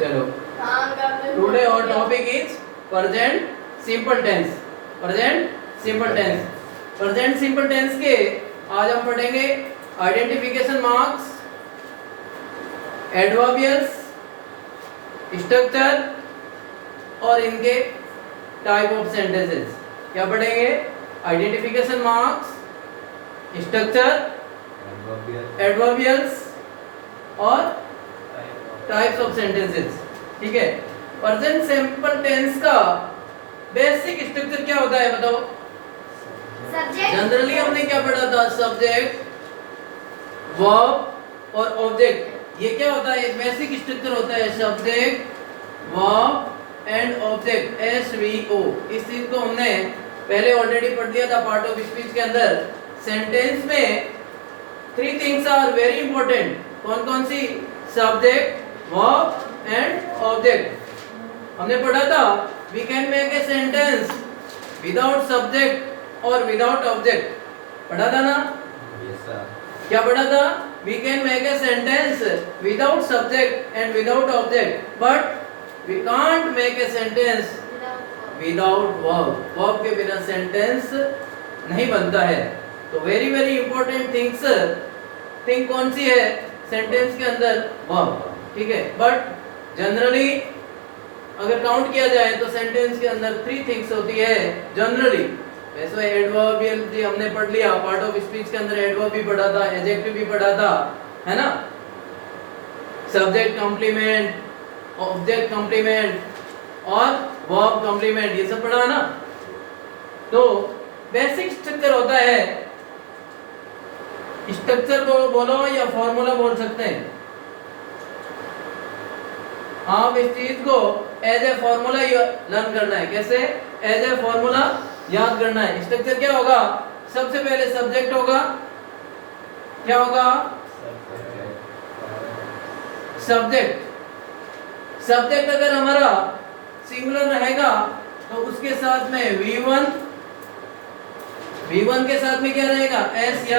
चलो टुडे और topic is present simple tense. Present simple tense, present simple tense के आज हम पढ़ेंगे आइडेंटिफिकेशन मार्क्स, एडवर्बियल्स, स्ट्रक्चर और इनके टाइप ऑफ सेंटेंसेस। क्या पढ़ेंगे? आइडेंटिफिकेशन मार्क्स, स्ट्रक्चर, एडवर्बियल्स और टाइप्स ऑफ सेंटेंसेस। ठीक है। प्रेजेंट सिंपल टेंस का बेसिक स्ट्रक्चर क्या होता है बताओ? जनरली हमने क्या पढ़ा था? सब्जेक्ट, वर्ब और ऑब्जेक्ट। ये क्या होता है? एक बेसिक स्ट्रक्चर होता है subject, verb and object, SVO। इस चीज को हमने पहले ऑलरेडी पढ़ लिया था पार्ट ऑफ स्पीच के अंदर। सेंटेंस में 3 थिंग्स आर वेरी इंपॉर्टेंट। कौन कौन सी? Subject, verb and object. हमने पढ़ा था we can make a sentence without subject और विदाउट ऑब्जेक्ट। पढ़ा था ना? Yes sir. क्या पढ़ा था? We can make a sentence without subject and without object, but we can't make a sentence without verb. Verb के बिना सेंटेंस नहीं बनता है। तो वेरी वेरी इंपॉर्टेंट थिंग कौन सी है सेंटेंस के अंदर? वर्ब। ठीक है। बट जनरली अगर काउंट किया जाए तो सेंटेंस के अंदर 3 थिंग्स होती है जनरली। वैसे एडवर्बियल भी हमने पढ़ लिया पार्ट ऑफ स्पीच के अंदर, एडवर्ब भी पढ़ा था, एडजेक्टिव भी पढ़ा था, है ना? सब्जेक्ट कॉम्प्लीमेंट, ऑब्जेक्ट कॉम्प्लीमेंट और वर्ब कॉम्प्लीमेंट, ये सब पढ़ा ना? तो बेसिक स्ट्रक्चर होता है, स्ट्रक्चर को बोलो या फॉर्मूला बोल सकते हैं आप। इस चीज को एज ए फॉर्मूला लर्न करना है। कैसे? एज ए फॉर्मूला याद करना है। स्ट्रक्चर क्या होगा? सबसे पहले सब्जेक्ट होगा। क्या होगा? सब्जेक्ट। सब्जेक्ट अगर हमारा सिंगुलर रहेगा तो उसके साथ में V1 के साथ में क्या रहेगा? S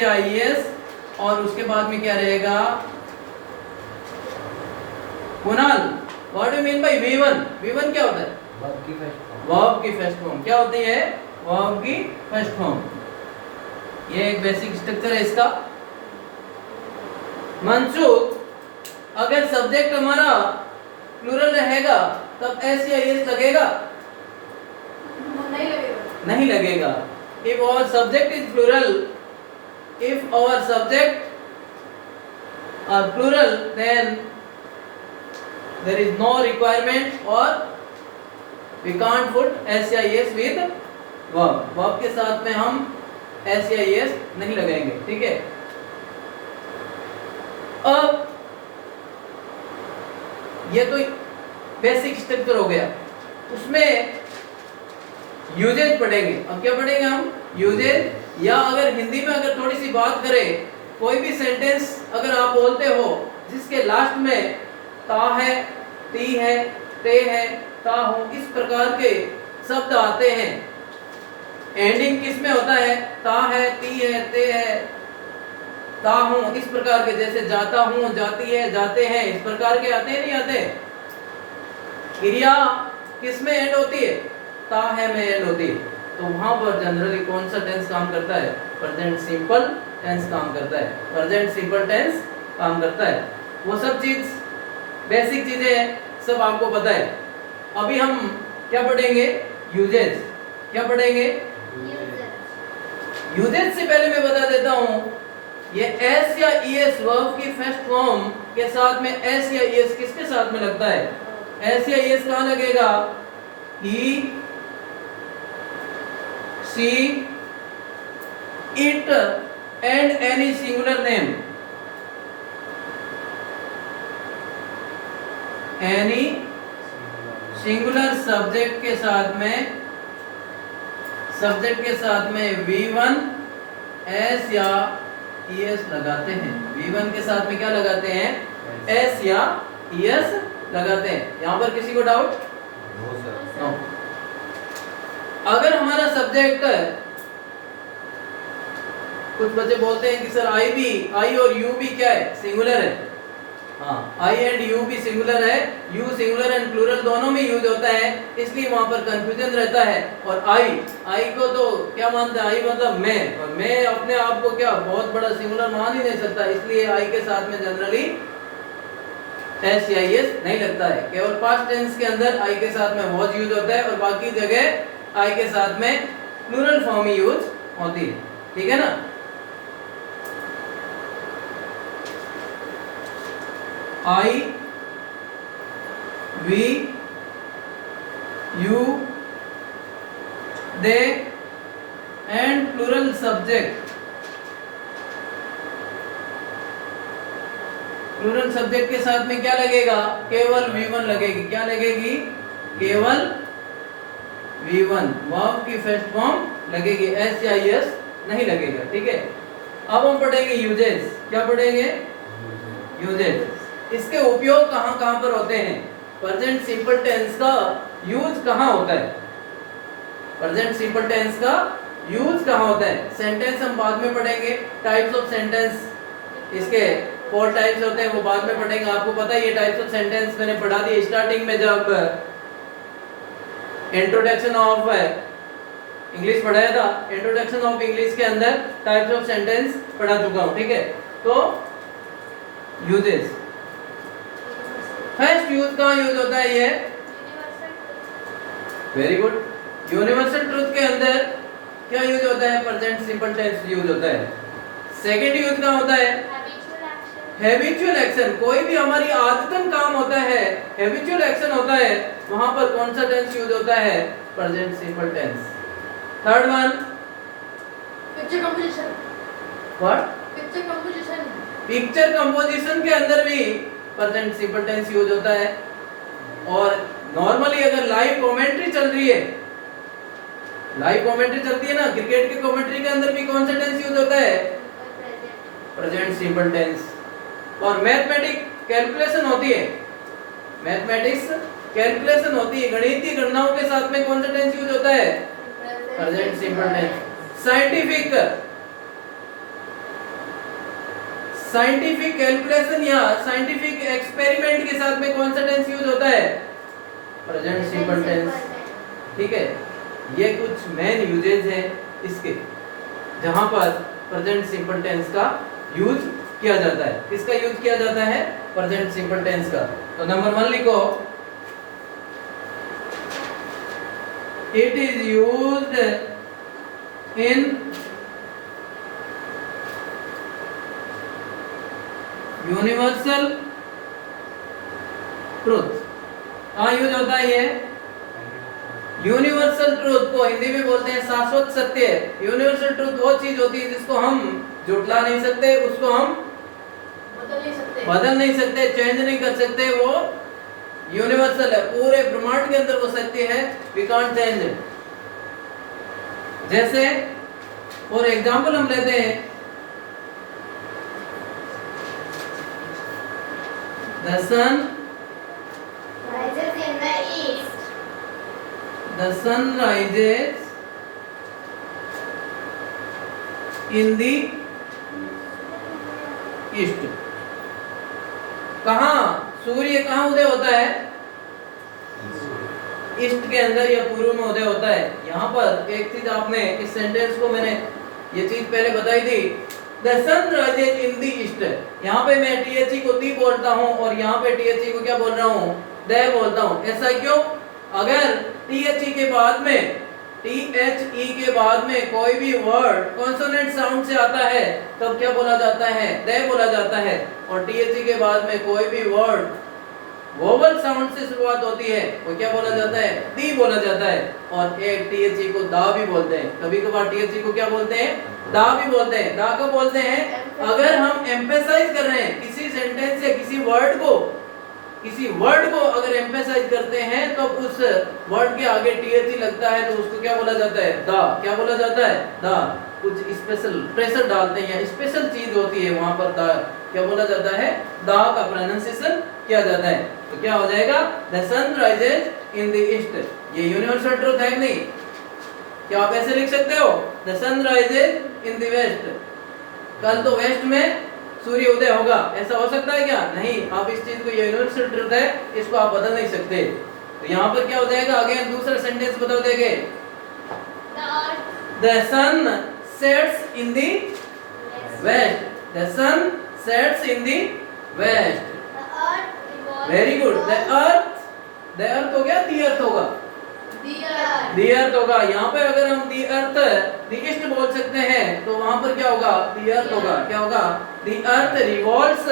या ES, और उसके बाद में क्या रहेगा? Kunal, what do mean by V1? V1 क्या होता है? वर्ब की फर्स्ट फॉर्म। क्या होती है? वर्ब की फर्स्ट फॉर्म। ये एक बेसिक स्ट्रक्चर है इसका। मनसुख, अगर सब्जेक्ट हमारा प्लूरल रहेगा तब S या ES लगेगा? नहीं लगेगा। If our subject is plural, if our subject are plural, then there is no requirement or we can't put S या ES with verb. verb के साथ में हम S या ES नहीं लगाएंगे। ठीक है। अब ये तो बेसिक स्ट्रक्चर हो गया। उसमें यूजेज पढ़ेंगे। अब क्या पढ़ेंगे हम? यूजेज, या अगर हिंदी में अगर थोड़ी सी बात करें, कोई भी सेंटेंस अगर आप बोलते हो जिसके लास्ट में ता है, ती है, ते है, ता हूं, इस प्रकार के शब्द आते हैं। एंडिंग किस में होता है? ता है, ती है, ते है, ता हूं, इस प्रकार के। जैसे जाता हूं, जाती है, जाते हैं, इस प्रकार के आते हैं, नहीं आते? क्रिया किस में एंड होती है? ता है में एंड होती है। तो वहां पर जनरली कौन सा टेंस काम करता है? प्रेजेंट सिंपल टेंस काम करता है। प्रेजेंट सिंपल टेंस काम करता है। वो सब चीज बेसिक चीजें हैं, सब आपको पता है। अभी हम क्या पढ़ेंगे? यूजेस। क्या पढ़ेंगे? यूजेस से पहले मैं बता देता हूं, ये S या ES वर्ब की फर्स्ट फॉर्म के साथ में S या ES किसके साथ में लगता है? S या ES कहां लगेगा? He, she, it and any singular name. Any singular subject के साथ में V1 S या ES लगाते हैं। V1 के साथ में क्या लगाते हैं? S या ES लगाते हैं। यहाँ पर किसी को डाउट? नो। अगर हमारा सब्जेक्ट, कुछ बच्चे बोलते हैं कि सर आई और यू भी क्या है? सिंगुलर है। हाँ, आई एंड यू भी सिंगुलर है, यू सिंगुलर एंड प्लूरल दोनों में यूज होता है, इसलिए वहां पर कंफ्यूजन रहता है। और आई को तो क्या मानता है, आई मतलब मैं, और मैं अपने आप को क्या बहुत बड़ा सिंगुलर मान ही नहीं सकता, इसलिए आई के साथ में जनरली एस या एस नहीं लगता है। केवल पास्ट टेंस के अंदर आई के साथ में वॉज यूज होता है और बाकी जगह आई के साथ में प्लूरल फॉर्म ही यूज होती है। ठीक है ना। I, we, you, they and plural subject। Plural subject के साथ में क्या लगेगा, केवल V1 लगेगी। क्या लगेगी, केवल V1 वर्ब की फर्स्ट फॉर्म लगेगी, एस या एस नहीं लगेगा। ठीक है। अब हम पढ़ेंगे यूजेस। क्या पढ़ेंगे, यूजेस। इसके उपयोग कहां कहां पर होते हैं, प्रेजेंट सिंपल टेंस का यूज कहां होता है, प्रेजेंट सिंपल टेंस का यूज कहां होता है। सेंटेंस हम बाद में पढ़ेंगे, टाइप्स ऑफ सेंटेंस, इसके 4 टाइप्स होते हैं, वो बाद में पढ़ेंगे। आपको पता है ये टाइप्स ऑफ सेंटेंस मैंने पढ़ा दिए स्टार्टिंग में, जब इंट्रोडक्शन ऑफ इंग्लिश पढ़ाया था। इंट्रोडक्शन ऑफ इंग्लिश के अंदर टाइप्स ऑफ सेंटेंस पढ़ा चुका हूं। ठीक है। तो यूजेस, फर्स्ट यूज कहां यूज होता है, ये वेरी गुड, यूनिवर्सल ट्रूथ के अंदर क्या यूज होता है, प्रेजेंट सिंपल टेंस यूज होता है। सेकंड यूज कहां होता है, हैबिचुअल एक्शन। कोई भी हमारी आदतन काम होता है, हैबिचुअल एक्शन होता है, वहां पर कौन सा टेंस यूज होता है, present simple tense. Third one, picture composition. What, picture composition. Picture composition के अंदर भी प्रेजेंट सिंपल टेंस यूज होता है। और नॉर्मली अगर लाइव कमेंट्री चल रही है, लाइव कमेंट्री चलती है ना, क्रिकेट के कमेंट्री के अंदर भी कौन सा टेंस यूज होता है, प्रेजेंट सिंपल टेंस। और मैथमेटिक कैलकुलेशन होती है, मैथमेटिक्स कैलकुलेशन होती है, गणितीय गणनाओं के साथ में कौन सा टेंस यूज होता है, present simple tense. Scientific calculation या साइंटिफिक एक्सपेरिमेंट के साथ में कौन सा टेंस यूज होता है, प्रेजेंट सिंपल टेंस। ठीक है। ये कुछ मेन यूजेज है इसके, जहां पर प्रेजेंट सिंपल टेंस का यूज किया जाता है। किसका यूज किया जाता है, प्रेजेंट सिंपल टेंस का। तो नंबर 1 लिखो, it is used in universal truth. कहां यूज होता है ये, यूनिवर्सल ट्रूथ को हिंदी में बोलते हैं शाश्वत सत्य। यूनिवर्सल ट्रूथ वो चीज होती है जिसको हम झुठला नहीं सकते, उसको हम बदल नहीं सकते, चेंज नहीं कर सकते, वो यूनिवर्सल है, पूरे ब्रह्मांड के अंदर वो सत्य है, वी कांट चेंज इट। जैसे फॉर एग्जांपल हम लेते हैं, the sun rises in the east, the sun rises in the east। कहां सूर्य कहां उदय होता है, ईस्ट के अंदर या पूर्व में उदय होता है। यहां पर एक चीज आपने इस सेंटेंस को मैंने ये चीज पहले बताई थी, The sun rises in the east। यहाँ पे मैं THE को दी बोलता हूँ और यहाँ पे THE को क्या बोल रहा हूँ, दे बोलता हूँ। ऐसा क्यों, अगर THE के बाद में, THE के बाद में कोई भी वर्ड कॉन्सोनेंट साउंड से आता है तब क्या बोला जाता है, दे बोला जाता है। और THE के बाद में कोई भी वर्ड वोवल साउंड से शुरुआत होती है वो क्या बोला जाता है, दी बोला जाता है। और एक THE को दा भी बोलते हैं, कभी कभार THE को क्या बोलते हैं, दा भी बोलते हैं। दा को बोलते हैं अगर हम एम्फेसाइज कर रहे हैं किसी सेंटेंस या किसी वर्ड को अगर एम्फेसाइज करते हैं तो उस वर्ड के आगे THE लगता है तो उसको क्या बोला जाता है, दा। क्या बोला जाता है, दा। कुछ स्पेशल प्रेशर डालते हैं या स्पेशल चीज होती है वहां पर दा क्या बोला जाता है, दा का प्रोनाउंसिएशन किया जाता है। तो क्या हो जाएगा, the sun rises in the east. ये यूनिवर्सल ट्रूथ है नहीं, क्या आप ऐसे लिख सकते हो, the sun rises in the west. कल तो वेस्ट में सूर्य उदय होगा, ऐसा हो सकता है क्या? नहीं। आप इस चीज को, ये यूनिवर्सल ट्रुथ है, इसको आप बदल नहीं सकते। तो यहाँ पर क्या हो जाएगा? अगेन दूसरा सेंटेंस बताओ देंगे। The earth The sun sets in the west. The sun sets in the west. revolves Very good. The earth हो गया, the earth होगा, the earth the earth होगा। यहाँ पे अगर हम the earth, the east बोल सकते हैं, तो वहाँ पर क्या होगा? The earth होगा। क्या होगा? The earth revolves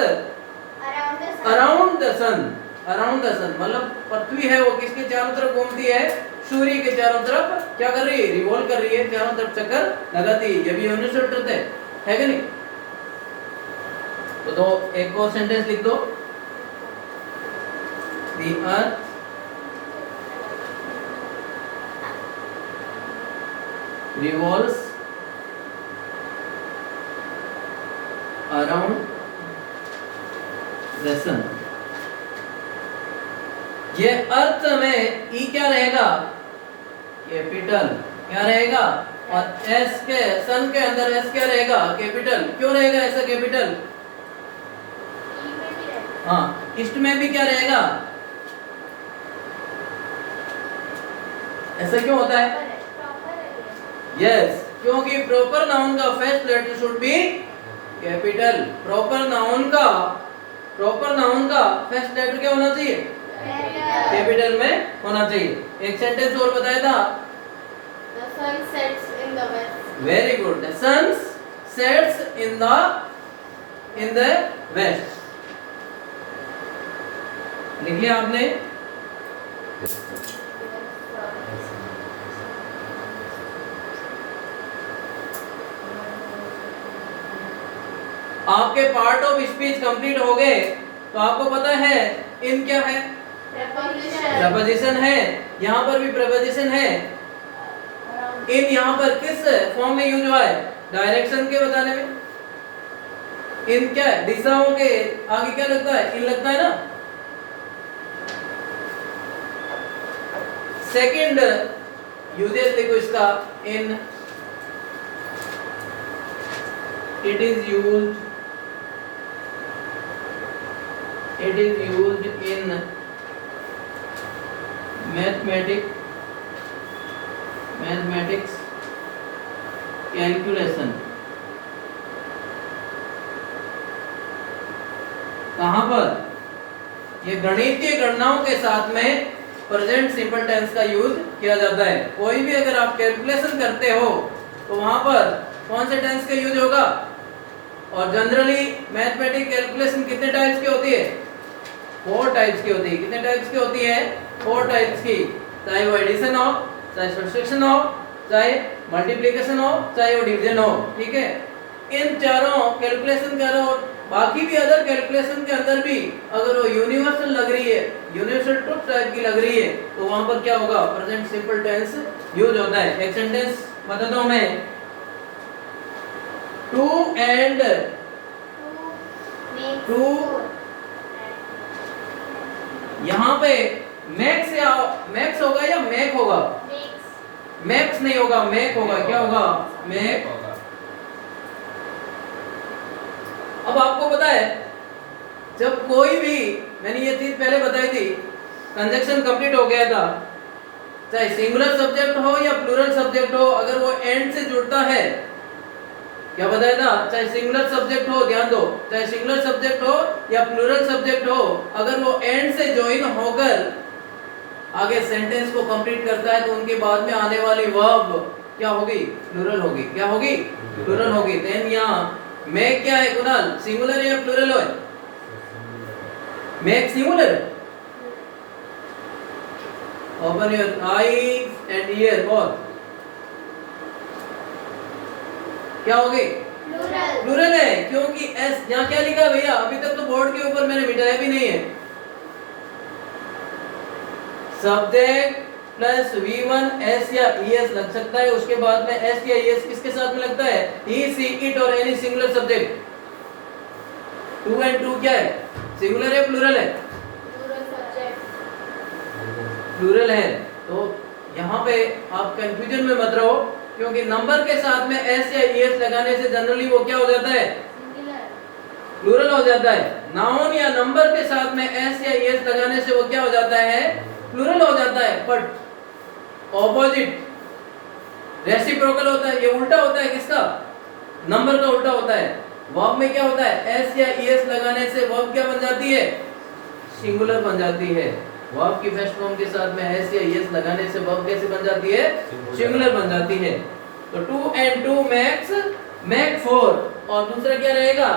around the sun. around the sun, मतलब पृथ्वी है वो किसके चारों तरफ घूमती है? सूर्य के चारों तरफ क्या कर रही है? रिवॉल्व कर रही है, चारों तरफ चक्कर लगाती है। ये भी यूनिवर्सल ट्रुथ है कि नहीं? तो दो एक और सेंटेंस लिख दो। The earth revolves around the sun। ये अर्थ में ई क्या रहेगा? कैपिटल। क्या रहेगा? और एस के, सन के अंदर एस क्या रहेगा? कैपिटल। क्यों रहेगा ऐसा कैपिटल? E में भी है। हाँ, ईस्ट में भी क्या रहेगा? ऐसा क्यों होता है? Proper है ये। यस, क्योंकि प्रॉपर नाउन का first letter should be capital. Proper noun का फर्स्ट लेटर क्या होना चाहिए? Capital. कैपिटल में होना चाहिए। एक सेंटेंस और बताया था। The sun sets in the west. Very good. The sun sets in the west. लिख लिया आपने? आपके पार्ट ऑफ स्पीच कंप्लीट हो गए, तो आपको पता है इन क्या है? Preposition. प्रपोजिशन है। यहाँ पर भी प्रपोजिशन है। Around. इन यहाँ पर किस फॉर्म में यूज हुआ है? डायरेक्शन के बताने में। इन क्या है? दिशाओं के आगे क्या लगता है? इन लगता है ना। सेकंड यूजेस देखो इसका। In it is used in mathematics calculation. कहां पर? ये गणितीय गणनाओं के साथ में प्रेजेंट सिंपल टेंस का यूज किया जाता है। कोई भी अगर आप कैलकुलेशन करते हो तो वहां पर कौन से टेंस का यूज होगा? और जनरली मैथमेटिक कैलकुलेशन कितने टाइप्स की होती है? 4 टाइप्स की होती है। कितने टाइप्स की होती है? 4 टाइप्स की। चाहे वो एडिशन हो, चाहे सब्ट्रैक्शन हो, चाहे मल्टीप्लिकेशन हो, चाहे वो डिवीजन हो। ठीक है? इन चारों कैलकुलेशन करो, बाकी भी अदर कैलकुलेशन के अंदर भी अगर वो यूनिवर्सल लग रही है, यूनिवर्सल ट्रुथ टाइप की लग रही है, तो वहां पर क्या होगा? प्रेजेंट सिंपल टेंस यूज होता है। एक सेंटेंस बताता हूं मैं। Two and Two makes Two. four. यहाँ पे मैक्स या मैक्स होगा या मैक होगा? Makes. मैक्स नहीं होगा, मैक होगा। क्या होगा? मैक। अब आपको पता है जब कोई भी, मैंने ये चीज पहले बताई थी, कंजक्शन कंप्लीट हो गया था, चाहे सिंगुलर सब्जेक्ट हो या प्लूरल सब्जेक्ट हो, अगर वो एंड से जुड़ता है, क्या बताया था? चाहे सिंगुलर सब्जेक्ट हो, ध्यान दो, चाहे सिंगुलर सब्जेक्ट हो या प्लूरल सब्जेक्ट हो, अगर वो एंड से ज्वाइन होकर आगे सेंटेंस को कंप्लीट करता है, तो उनके बाद में आने वाली वर्ब क्या होगी? प्लूरल होगी। क्या होगी? प्लूरल होगी। देन यहाँ मैक क्या है कुणाल? सिंगुलर या प्लूरल है? मैक singular. Open your eyes and ear both. क्या होगी? Plural. प्लूरल है, क्योंकि एस यहाँ क्या लिखा है भैया? अभी तक तो बोर्ड के ऊपर मैंने मिटाया भी नहीं है। सब्जेक्ट प्लस V1 S या ES लग सकता है, उसके बाद में S या ES किसके साथ में लगता है? He, she, it और एनी सिंगुलर सब्जेक्ट। 2 and 2 क्या है? सिंगुलर है, प्लूरल है? Plural subject. प्लूरल है। तो यहाँ पे आप कंफ्यूजन में मत रहो, क्योंकि नंबर के साथ में S या ES लगाने से जनरली वो क्या हो जाता है? Singular. प्लूरल हो जाता है। नाउन या नंबर के साथ में एस या एस लगाने से वो क्या हो जाता है, प्लूरल हो जाता है। बट ऑपोजिट रेसिप्रोकल होता है, ये उल्टा होता है किसका, नंबर का उल्टा होता है। वर्ब में क्या होता है, एस या एस लगाने से वर्ब क्या बन जाती है, सिंगुलर बन जाती है। वर्ब की फर्स्ट फॉर्म के साथ में एस या एस लगाने से वर्ब कैसे बन जाती है, सिंगुलर बन जाती है। तो 2 and 2 make 4, और दूसरा क्या रहेगा,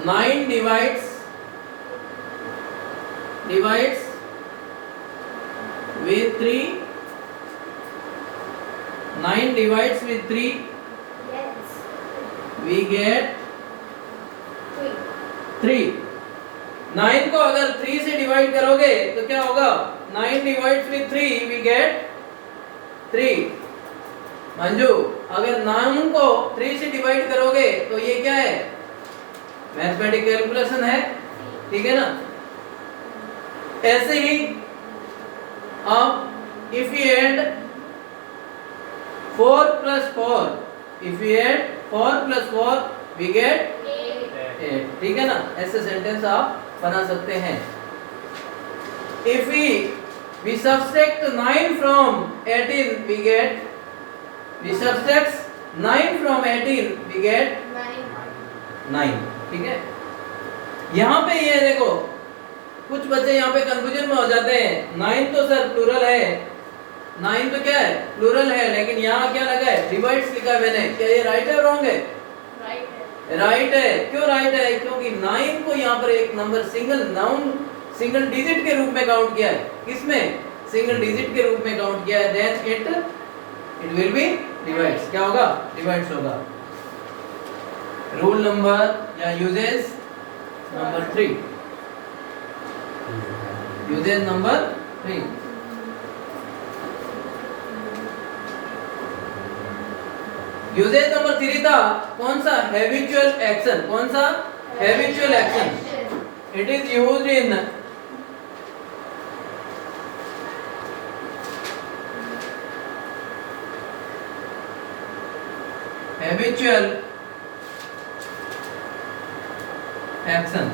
9 divides with 3, 9 divides with 3, Yes. we get 3. 3। 9 को अगर 3 से डिवाइड करोगे तो क्या होगा, 9 divides with 3 we get 3। Manju, अगर 9 को 3 से डिवाइड करोगे तो ये क्या है, मैथमेटिकल कैलकुलेशन है, ठीक है ना। ऐसे ही अब if you add 4 plus 4, if we add 4 plus 4 we get 8, ठीक है ना। ऐसे सेंटेंस आप बना सकते हैं। If we subtract 9 from 18 we subtract 9 from 18 we get 9, ठीक है। यहाँ पे ये देखो कुछ बच्चे यहाँ पे कंफ्यूजन में हो जाते हैं, 9 तो सर प्लूरल है, 9 तो क्या है, प्लूरल है, लेकिन यहाँ क्या लगा है, डिवाइड्स लिखा है मैंने, क्या ये राइट है रॉन्ग है, राइट है। क्यों राइट है, क्योंकि 9 को यहाँ पर एक नंबर सिंगल डिजिट के रूप में काउंट किया है। किसमें, सिंगल डिजिट के रूप में काउंट किया है, then it will be divides, क्या होगा, डिवाइड्स होगा। रूल नंबर या uses number 3, uses number 3। Uses number 3 था कौन सा, हैबिचुअल एक्शन, कौन सा, habitual action. It is used in habitual action.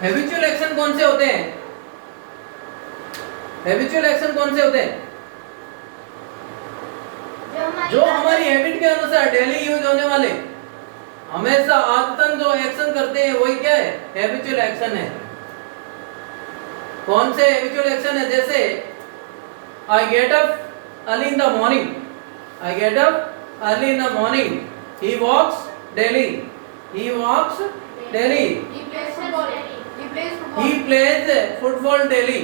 Habitual action कौन से होते हैं, हैबिचुअल एक्शन कौन से होते हैं, जो हमारी हैबिट के अनुसार डेली यूज होने वाले, हमेशा आदतन जो एक्शन करते हैं वही क्या है, हैबिचुअल एक्शन है। कौन से हैबिचुअल एक्शन है, जैसे I get up early in the morning, I get up early in the morning, he walks daily, he walks daily, he plays football daily.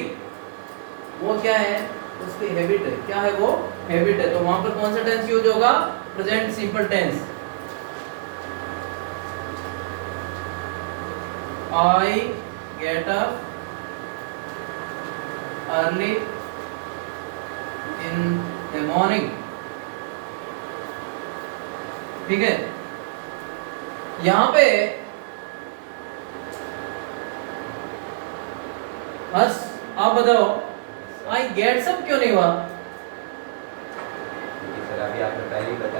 वो क्या है, उसकी हैबिट है, क्या है वो, हैबिट है। तो वहां पर कौन सा टेंस यूज होगा, present simple tense. I get up early in the morning, ठीक है। यहां पे बस आप बताओ, आई गेट्स अप क्यों नहीं हुआ,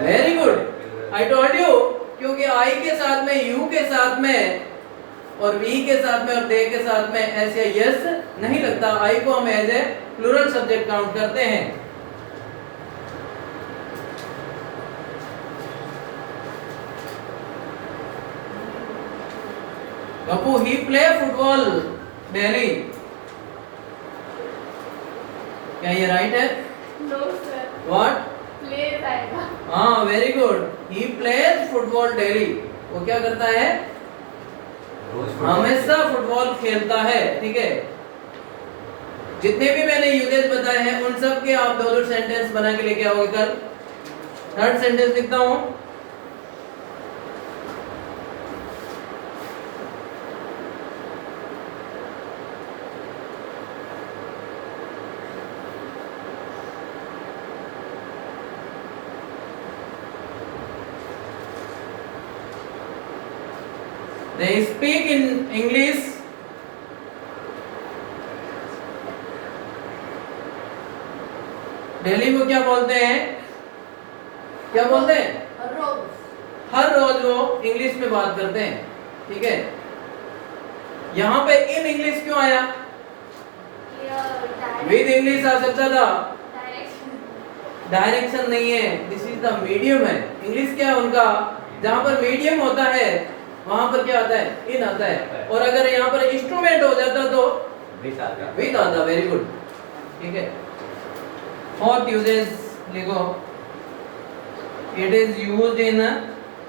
very good, I told you, क्योंकि आई के साथ में, यू के साथ में और वी के साथ में और दे के साथ में ऐसे यस नहीं लगता। आई को हम as a plural subject count करते हैं। Bapu, he play football daily, क्या ये राइट है, No sir. व्हाट, Plays आएगा. हाँ वेरी गुड, ही प्लेज फुटबॉल डेली, वो क्या करता है, हमेशा फुटबॉल खेलता है, ठीक है। जितने भी मैंने यूजेस बताए हैं उन सब के आप दो सेंटेंस बना के लेके आओगे कल। थर्ड सेंटेंस लिखता हूं, they speak in English Delhi को क्या बोलते हैं, क्या बोलते हैं? रोज। हर रोज वो इंग्लिश में बात करते हैं, ठीक है। यहाँ पे इन इंग्लिश क्यों आया? विद इंग्लिश आ सकता था, डायरेक्शन नहीं है, दिस इज द मीडियम है। इंग्लिश क्या है उनका, जहाँ पर मीडियम होता है वहां पर क्या आता है? इन आता है। और अगर यहाँ पर इंस्ट्रूमेंट हो जाता तो विद आता। वेरी गुड, ठीक है। फोर्थ यूजेस लिखो, इट इज यूज्ड इन,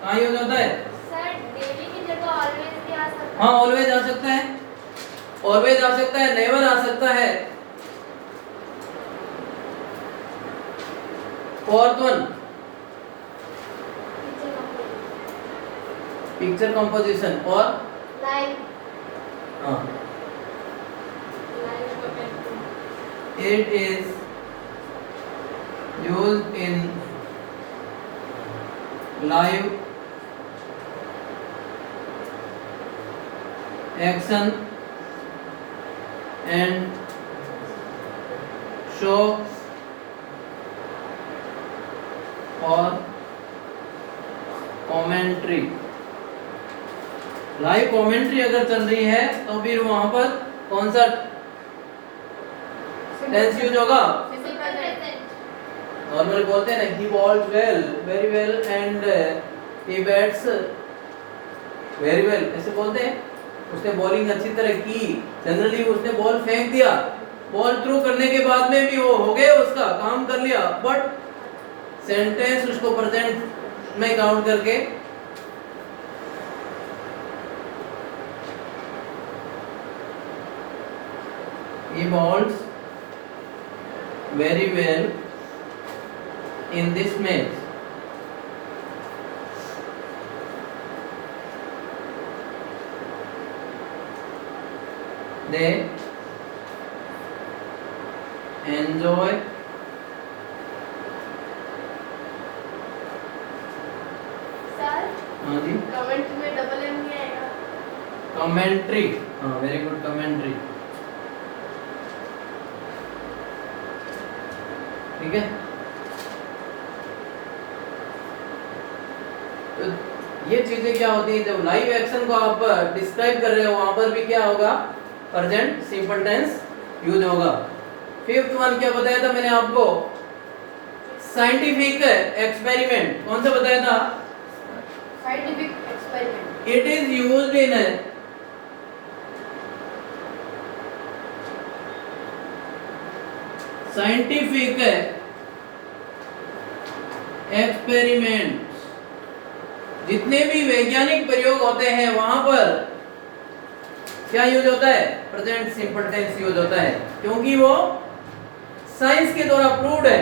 कहाँ यूज होता है? सर डेली की जगह ऑलवेज भी आ सकता है। हाँ ऑलवेज आ सकता है, ऑलवेज आ सकता है, नेवर आ सकता है। फोर्थ वन, पिक्चर कंपोजिशन और लाइव हाँ, it is used in live action and show और कमेंट्री। लाइव कमेंट्री अगर चल रही है तो फिर वहां पर कौन सा टेंस यूज होगा? नॉर्मली बोलते हैं ना, he bowls well, very well and he bats very well, ऐसे बोलते हैं। उसने बॉलिंग अच्छी तरह की, जनरली उसने बॉल फेंक दिया, बॉल थ्रू करने के बाद में भी वो हो गया, उसका काम कर लिया, बट सेंटेंस उसको प्रेजेंट में काउंट करके he bowls very well in this match. They enjoy sir हाँ जी, कमेंट में डबल एम नहीं आएगा? कमेंट्री, हाँ वेरी गुड, कमेंट्री, ठीक है। तो ये चीजें क्या होती है, जब लाइव एक्शन को आप डिस्क्राइब कर रहे हो वहां पर भी क्या होगा? प्रेजेंट सिंपल टेंस यूज होगा। फिफ्थ वन क्या बताया था मैंने आपको? Scientific experiment. कौन सा बताया था? Scientific experiment. It is used in scientific experiment. जितने भी वैज्ञानिक प्रयोग होते हैं वहां पर क्या यूज होता है? प्रेजेंट सिंपल टेंस यूज होता है, क्योंकि वो साइंस के द्वारा प्रूव्ड है।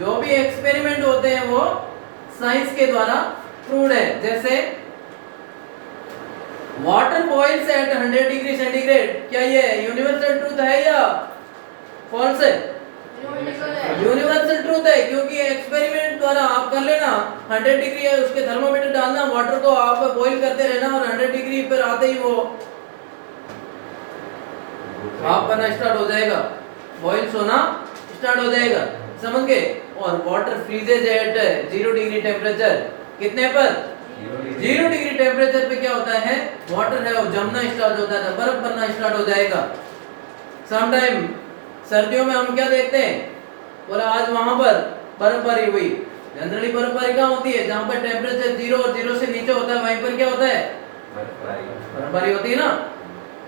जो भी एक्सपेरिमेंट होते हैं वो साइंस के द्वारा प्रूव्ड है। जैसे water boils at 100 degree centigrade, क्या ये यूनिवर्सल ट्रूथ है या फॉल्स है? यूनिवर्सल ट्रूथ है, क्योंकि एक्सपेरिमेंट द्वारा आप कर लेना, 100 डिग्री है उसके थर्मोमीटर डालना, वाटर को आप बॉईल करते रहना और 100 डिग्री पर आते ही वो भाप बनना स्टार्ट हो जाएगा, बॉइल्स होना स्टार्ट हो जाएगा, समझ गए। और water freezes at 0 degree temperature, कितने पर? 0 डिग्री टेम्परेचर पे क्या होता है? वाटर है वो जमना स्टार्ट होता है, बर्फ बनना स्टार्ट हो जाएगा। समटाइम सर्दियों में हम क्या देखते हैं? बोला आज वहां पर बर्फबारी हुई। जनरली बर्फबारी कहाँ होती है? जहाँ पर टेम्परेचर 0 और 0 से नीचे होता है वहीं पर क्या होता है? बर्फबारी होती है ना।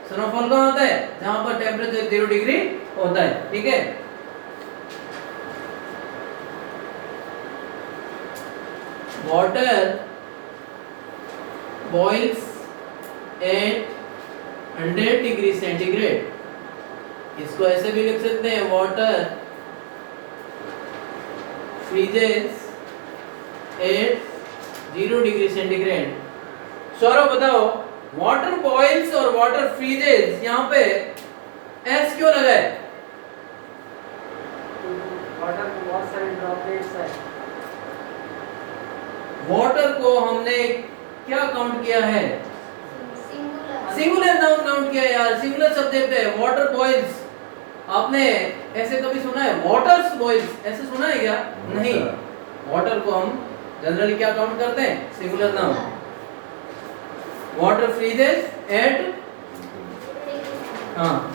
स्नोफॉल कहाँ होता है? जहाँ पर टेम्परेचर 0 डिग्री होता है, ठीक है। Water boils at 100 degree centigrade, इसको ऐसे भी लिख सकते हैं, water freezes at 0 degree centigrade. Saurabh बताओ, वाटर बॉइल्स और वाटर फ्रीजेस, यहाँ पे एस क्यों लगा है? वाटर में बहुत सारे ड्रॉपलेट्स है। वाटर को हमने क्या काउंट किया है? सिंगुलर नाउन काउंट किया यार, सिंगुलर सब्जेक्ट है। वाटर बॉइल्स, आपने ऐसे कभी सुना है वाटर्स बॉइल्स? ऐसे सुना है क्या? नहीं, वाटर को हम जनरली क्या काउंट करते हैं? Singular noun. Water freezes at, हाँ,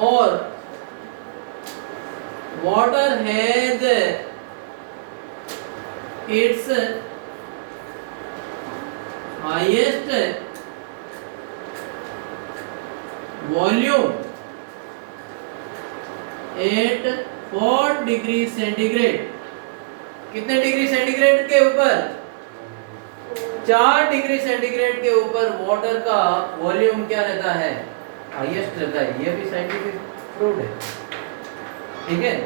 और water has its highest volume at 4 degree centigrade. कितने डिग्री सेंटीग्रेड के ऊपर? 4 डिग्री सेंटीग्रेड के ऊपर वाटर का वॉल्यूम क्या रहता है? हाईएस्ट रहता है। ये भी साइंटिफिक प्रूव्ड है, ठीक है।